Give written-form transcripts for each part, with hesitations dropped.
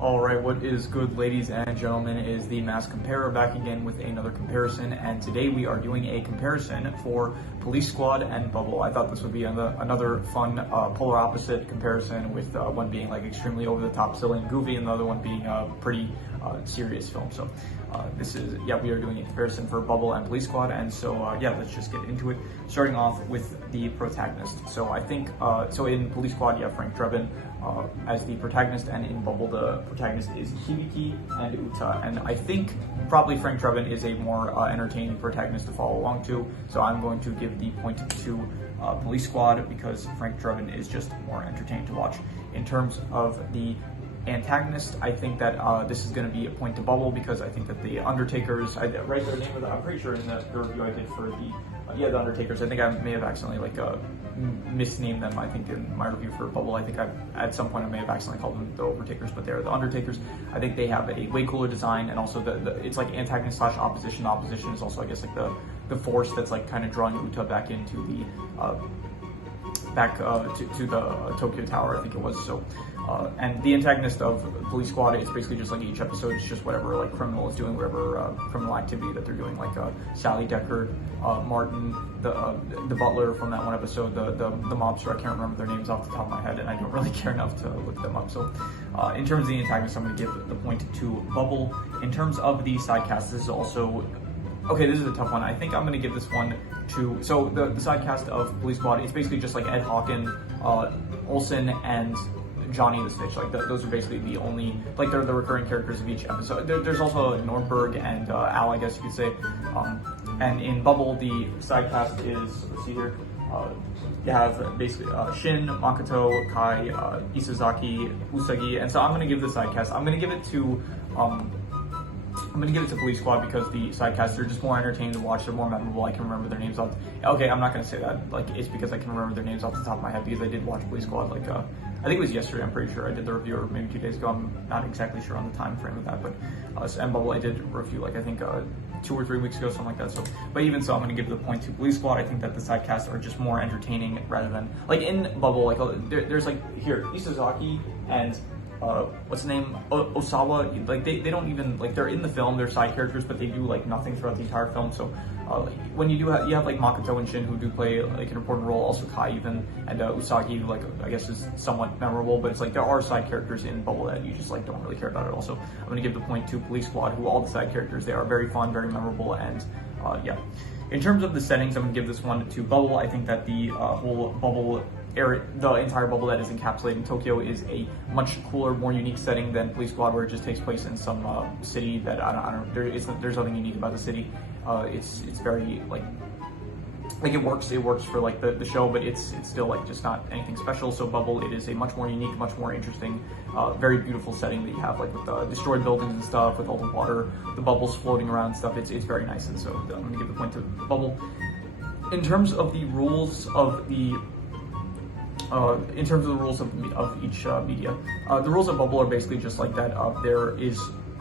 Alright, what is good, ladies and gentlemen, is the Mass Comparer back again with another comparison, and today we are doing a comparison for Police Squad and Bubble. I thought this would be another fun polar opposite comparison, with one being like extremely over the top, silly and goofy, and the other one being a pretty serious film. So we are doing a comparison for Bubble and Police Squad, and so let's just get into it. Starting off with the protagonist. So I think so in Police Squad you have Frank Drebin as the protagonist, and in Bubble the protagonist is Hibiki and Uta, and I think probably Frank Drebin is a more entertaining protagonist to follow along to, so I'm going to give the point to Police Squad because Frank Drebin is just more entertaining to watch. In terms of the antagonist, I think that this is going to be a point to Bubble because I think that the Undertakers, I write their name, I'm pretty sure in the review I did for the Undertakers, I think I may have accidentally misnamed them. I think in my review for Bubble, I think at some point I may have accidentally called them the Overtakers, but they're the Undertakers. I think they have a way cooler design, and also it's like antagonist slash opposition. The opposition is also, I guess, like the force that's like kind of drawing Uta back into the to the Tokyo Tower, I think it was. So and the antagonist of Police Squad is basically just like each episode is just whatever like criminal is doing, whatever criminal activity that they're doing, like Sally Decker, Martin, the butler from that one episode, the mobster. I can't remember their names off the top of my head, and I don't really care enough to look them up. So in terms of the antagonist, I'm going to give the point to Bubble. In terms of the side cast, this is also okay, this is a tough one. I think I'm going to give this one to, so the side cast of Police Squad is basically just like Ed Hawken, Olsen, and Johnny the Snitch. Like those are basically the only, like they're the recurring characters of each episode. There's also Nordberg and Al, I guess you could say. And in Bubble, the side cast is, let's see here, you have basically Shin, Makoto, Kai, Isozaki, Usagi, and so I'm going to give the side cast, I'm going to give it to Police Squad because the side casts are just more entertaining to watch. They're more memorable. I can remember their names off. Okay, I'm not going to say that. Like, it's because I can remember their names off the top of my head because I did watch Police Squad. Like, I think it was yesterday. I'm pretty sure I did the review, or maybe 2 days ago. I'm not exactly sure on the time frame of that. But and Bubble, I did review like I think 2 or 3 weeks ago, something like that. So, but even so, I'm going to give the point to Police Squad. I think that the side casts are just more entertaining rather than like in Bubble. Like there's like here Isozaki and what's the name? Osawa. Like they don't even, like, they're in the film, they're side characters, but they do like nothing throughout the entire film. So when you have like Makoto and Shin who do play like an important role, also Kai even, and Usagi, who like I guess is somewhat memorable, but it's like there are side characters in Bubble that you just like don't really care about it. Also, I'm gonna give the point to Police Squad, who all the side characters, they are very fun, very memorable, and In terms of the settings, I'm gonna give this one to Bubble. I think that the whole Bubble area, the entire bubble that is encapsulated in Tokyo, is a much cooler, more unique setting than Police Squad, where it just takes place in some city that I don't there's nothing unique about the city. It's very like it works for like the show, but it's still like just not anything special. So Bubble, it is a much more unique, much more interesting, very beautiful setting that you have, like with the destroyed buildings and stuff, with all the water, the bubbles floating around and stuff. It's very nice, and so I'm gonna give the point to Bubble. In terms of the rules of the of each media, the rules of Bubble are basically just like that. There is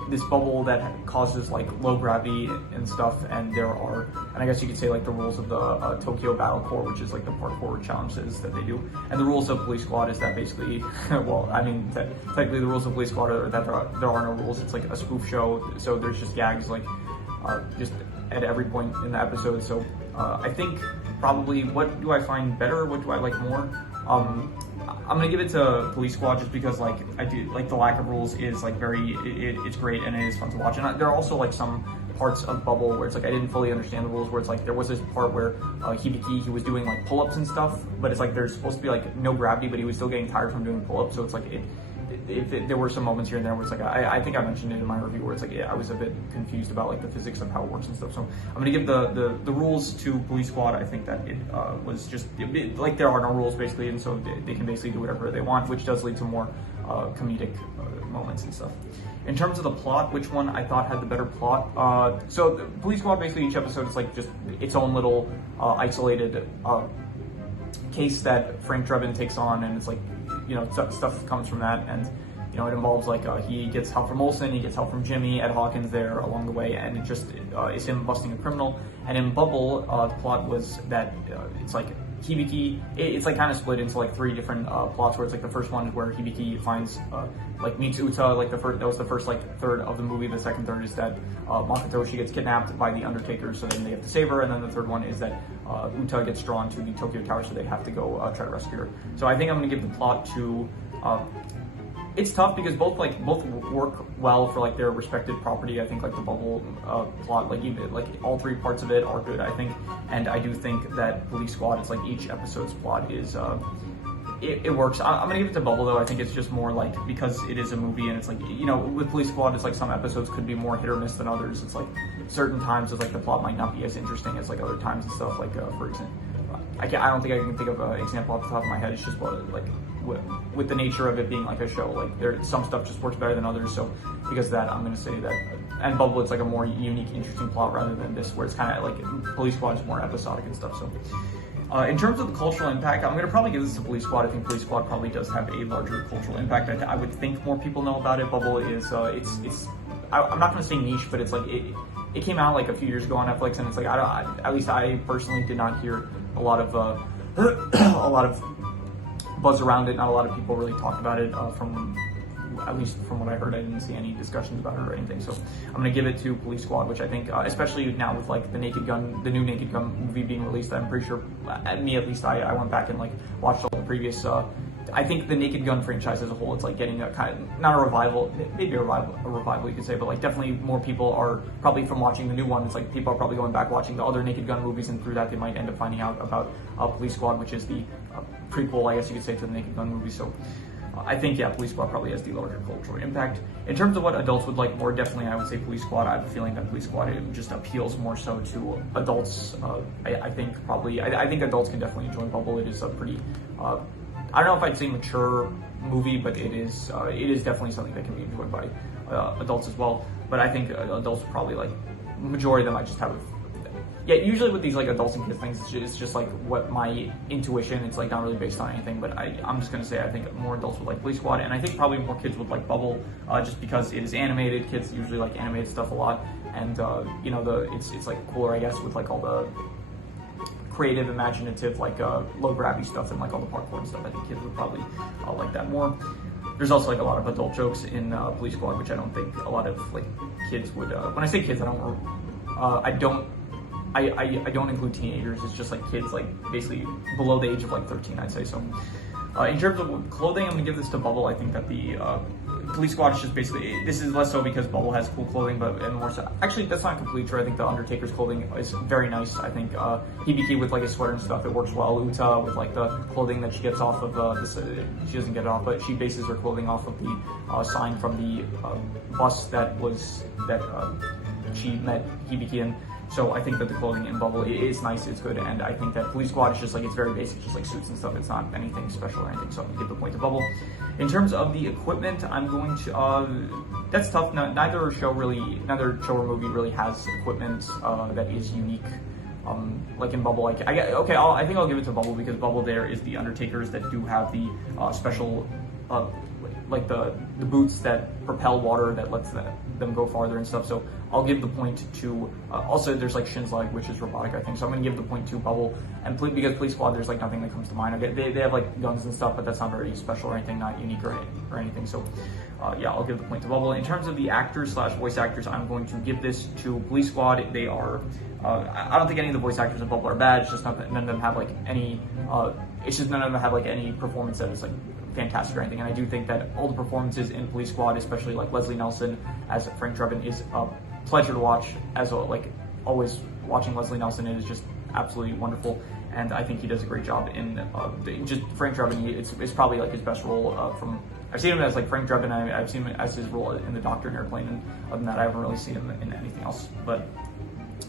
this bubble that causes like low gravity and stuff, and I guess you could say like the rules of the Tokyo Battle Corps, which is like the parkour challenges that they do, and the rules of Police Squad is that basically, well, I mean, technically the rules of Police Squad are that there are no rules. It's like a spoof show, so there's just gags like just at every point in the episode. So I think probably, what do I find better? What do I like more? I'm gonna give it to Police Squad just because like I do like the lack of rules is like it's great and it is fun to watch. And there are also like some parts of Bubble where it's like I didn't fully understand the rules, where it's like there was this part where Hibiki, he was doing like pull-ups and stuff, but it's like there's supposed to be like no gravity, but he was still getting tired from doing pull-ups. So it's like there were some moments here and there where it's like I think I mentioned it in my review where it's like I was a bit confused about like the physics of how it works and stuff. So I'm gonna give the rules to Police Squad. I think that it was just like there are no rules basically, and so they can basically do whatever they want, which does lead to more comedic moments and stuff. In terms of the plot, which one I thought had the better plot? So the Police Squad, basically each episode is like just its own little isolated case that Frank Drebin takes on, and it's like, you know, stuff comes from that, and you know, it involves like he gets help from Olsen, he gets help from Jimmy, Ed Hawkins there along the way, and it just is him busting a criminal. And in Bubble, the plot was that it's like Hibiki, it's like kind of split into like 3 different plots, where it's like the first one where Hibiki finds meets Uta, like that was the first like third of the movie. The second third is that Makoto, she gets kidnapped by the Undertaker, so then they have to save her, and then the third one is that Uta gets drawn to the Tokyo Tower, so they have to go try to rescue her. So I think I'm going to give the plot to it's tough because both work well for like their respective property. I think like the bubble plot, like all 3 parts of it are good, I think, and I do think that Police Squad, it's like each episode's plot is it works. I'm gonna give it to Bubble though. I think it's just more like because it is a movie, and it's like, you know, with Police Squad, it's like some episodes could be more hit or miss than others. It's like certain times it's like the plot might not be as interesting as like other times and stuff. Like for example, I don't think I can think of an example off the top of my head. It's just like with the nature of it being like a show, like there some stuff just works better than others. So because of that, I'm gonna say that. And Bubble, it's like a more unique, interesting plot rather than this, where it's kind of like Police Squad is more episodic and stuff. So. In terms of the cultural impact, I'm going to probably give this to Police Squad. I think Police Squad probably does have a larger cultural impact. I would think more people know about it. Bubble is, I'm not going to say niche, but it's like, it came out like a few years ago on Netflix, and it's like, at least I personally did not hear a lot of, a lot of buzz around it. Not a lot of people really talked about it at least from what I heard. I didn't see any discussions about it or anything. So I'm gonna give it to Police Squad, which I think, especially now with like the new Naked Gun movie being released, I'm pretty sure, me at least, I went back and like watched all the previous. I think the Naked Gun franchise as a whole, it's like getting a kind of, not a revival, maybe a revival you could say, but like definitely more people are probably from watching the new one. It's like people are probably going back watching the other Naked Gun movies, and through that they might end up finding out about Police Squad, which is the prequel, I guess you could say, to the Naked Gun movie. So. I think, yeah, Police Squad probably has the larger cultural impact. In terms of what adults would like more, definitely I would say Police Squad. I have a feeling that Police Squad, it just appeals more so to adults. I think adults can definitely enjoy Bubble. It is a pretty, I don't know if I'd say mature movie, but it is definitely something that can be enjoyed by adults as well. But I think adults probably, like, majority of them, I just have yeah, usually with these like adults and kids things, it's just like what my intuition, it's like not really based on anything, but I'm just gonna say I think more adults would like Police Squad, and I think probably more kids would like Bubble, just because it is animated. Kids usually like animated stuff a lot, and you know, it's like cooler, I guess, with like all the creative, imaginative, like low gravity stuff and like all the parkour and stuff. I think kids would probably like that more. There's also like a lot of adult jokes in Police Squad, which I don't think a lot of like kids would. When I say kids, I don't include teenagers. It's just like kids, like basically below the age of like 13, I'd say. So in terms of clothing, I'm gonna give this to Bubble. I think that the Police Squad is just basically, this is less so because Bubble has cool clothing, and more so, actually that's not completely true. I think the Undertaker's clothing is very nice. I think Hibiki with like his sweater and stuff, it works well. Uta with like the clothing that she gets off of she doesn't get it off, but she bases her clothing off of the sign from the bus that she met Hibiki in. So I think that the clothing in Bubble is nice, it's good, and I think that Police Squad is just like, it's very basic, just like suits and stuff. It's not anything special or anything, so I'm gonna give the point to Bubble. In terms of the equipment, I'm going to, that's tough. Neither show or movie really has equipment that is unique. Like in Bubble, I think I'll give it to Bubble, because Bubble there is the Undertakers that do have the special, like the boots that propel water that lets them go farther and stuff. So I'll give the point to, also there's like Shin's leg, which is robotic, I think. So I'm gonna give the point to Bubble, and because Police Squad, there's like nothing that comes to mind. They have like guns and stuff, but that's not very special or anything, not unique or anything. So yeah, I'll give the point to Bubble. In terms of the actors / voice actors, I'm going to give this to Police Squad. They are, I don't think any of the voice actors in Bubble are bad. It's just none of them have like any, any performance that is like fantastic or anything. And I do think that all the performances in Police Squad, especially like Leslie Nelson as Frank Drebin, is a pleasure to watch. As like always watching Leslie Nelson, it is just absolutely wonderful, and I think he does a great job in just Frank Drebin. It's probably like his best role from. I've seen him as like Frank Drebin. I've seen him as his role in The Doctor and Airplane, and other than that, I haven't really seen him in anything else. But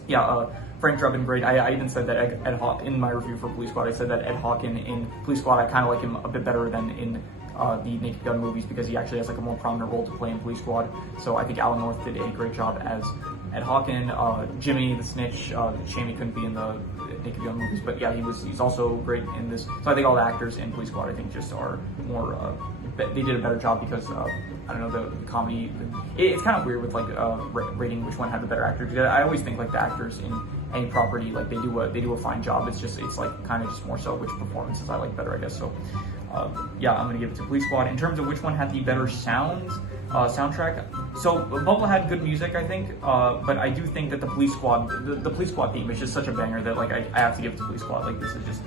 yeah, Frank Drebin, great. I even said that Ed Hawk in my review for Police Squad. I said that Ed Hawk in Police Squad, I kind of like him a bit better than in the Naked Gun movies, because he actually has like a more prominent role to play in Police Squad. So I think Alan North did a great job as Ed Hawken. Jimmy the Snitch, shame he couldn't be in the Naked Gun movies, but yeah, he's also great in this. So I think all the actors in Police Squad, I think, just are more, they did a better job, because I don't know, the comedy, it's kind of weird with like rating which one had the better actor, because I always think like the actors any property, like they do a fine job. It's like kind of just more so which performances I like better, I guess. So yeah, I'm gonna give it to Police Squad. In terms of which one had the better soundtrack, so Bubble had good music, I think, but I do think that the Police Squad theme is just such a banger that like I have to give it to Police Squad. Like this is just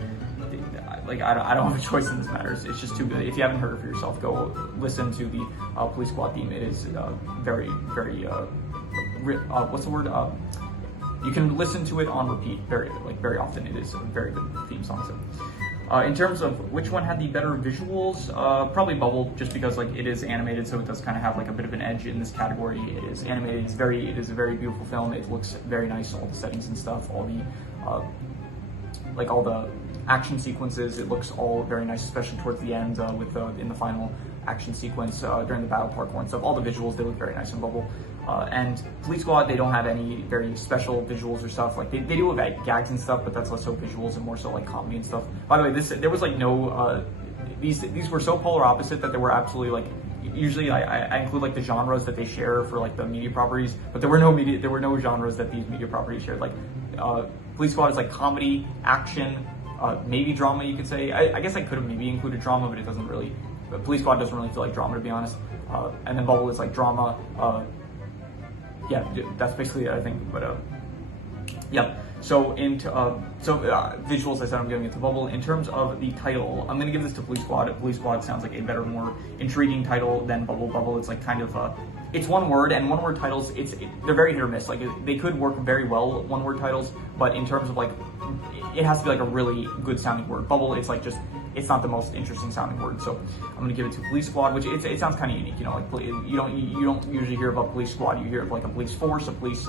like I don't have a choice in this matter. It's just too good. If you haven't heard it for yourself, go listen to the Police Squad theme. It is very what's the word? You can listen to it on repeat very often. It is a very good theme song. So, in terms of which one had the better visuals, probably Bubble, just because like it is animated, so it does kind of have like a bit of an edge in this category. It is animated. It is a very beautiful film. It looks very nice. All the settings and stuff. All the action sequences, it looks all very nice, especially towards the end in the final action sequence during the battle parkour and stuff. All the visuals, they look very nice in Bubble. And Police Squad, they don't have any very special visuals or stuff. Like they do have gags and stuff, but that's less so visuals and more so like comedy and stuff. By the way, there was like no these were so polar opposite that there were absolutely like, usually I include like the genres that they share for like the media properties, but there were no genres that these media properties shared. Like Police Squad is like comedy, action, maybe drama, you could say. I guess I could have maybe included drama, but it doesn't really. Police Squad doesn't really feel like drama, to be honest. And then Bubble is like drama. Yeah, that's basically it, I think. But yeah. So visuals, I said I'm giving it to Bubble. In terms of the title, I'm gonna give this to Police Squad. Police Squad sounds like a better, more intriguing title than Bubble. Bubble, it's like kind of it's one word, and one word titles, they're very hit or miss. Like they could work very well, one word titles, but in terms of like, it has to be like a really good sounding word. Bubble, it's like it's not the most interesting sounding word. So I'm gonna give it to Police Squad, which it sounds kind of unique. You know, like you don't usually hear about Police Squad. You hear of like a police force, a police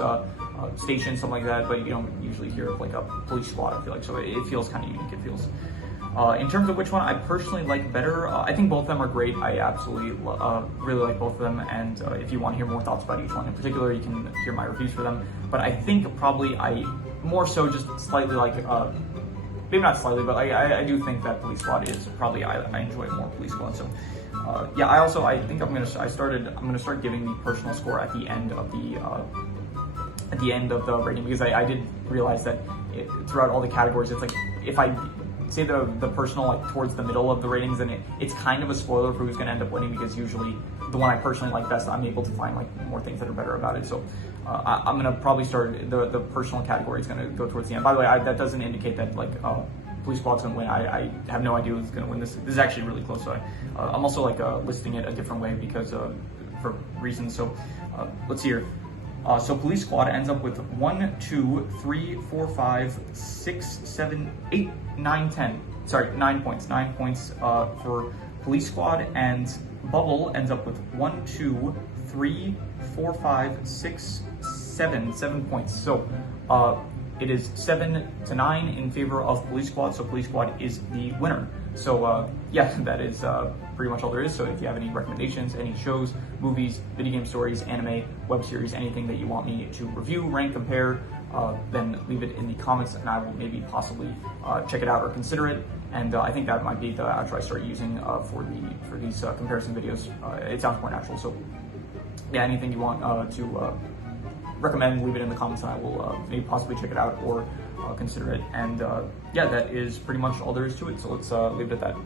station, something like that, but you don't usually hear of like a police squad, I feel like. So it feels kind of unique. It feels. In terms of which one I personally like better, I think both of them are great. I absolutely really like both of them, and if you want to hear more thoughts about each one in particular, you can hear my reviews for them. But I think probably I more so just slightly like, maybe not slightly, but I do think that Police Squad is probably, I enjoy more Police Squad. So yeah, I think I'm gonna start giving the personal score at the end of the rating, because I did realize that throughout all the categories, it's like if I say the personal like towards the middle of the ratings, then it's kind of a spoiler for who's going to end up winning, because usually the one I personally like best, I'm able to find like more things that are better about it. So I'm going to probably start the personal category is going to go towards the end. By the way, that doesn't indicate that like Police Squad's going to win. I have no idea who's going to win this. This is actually really close. So I'm also like listing it a different way because for reasons. So let's see here. So Police Squad ends up with 1, 2, 3, 4, 5, 6, 7, 8, 9, 10. Sorry, 9 points. 9 points for Police Squad, and Bubble ends up with 1, 2, 3, 4, 5, 6, 7 points. So it is 7-9 in favor of Police Squad. So Police Squad is the winner. So yeah, that is pretty much all there is. So if you have any recommendations, any shows, movies, video game stories, anime, web series, anything that you want me to review, rank, compare, then leave it in the comments, and I will maybe possibly check it out or consider it. And I think that might be the outro I start using for these comparison videos. It sounds more natural. So yeah, anything you want to recommend, leave it in the comments, and I will maybe possibly check it out or consider it. And yeah, that is pretty much all there is to it. So let's leave it at that.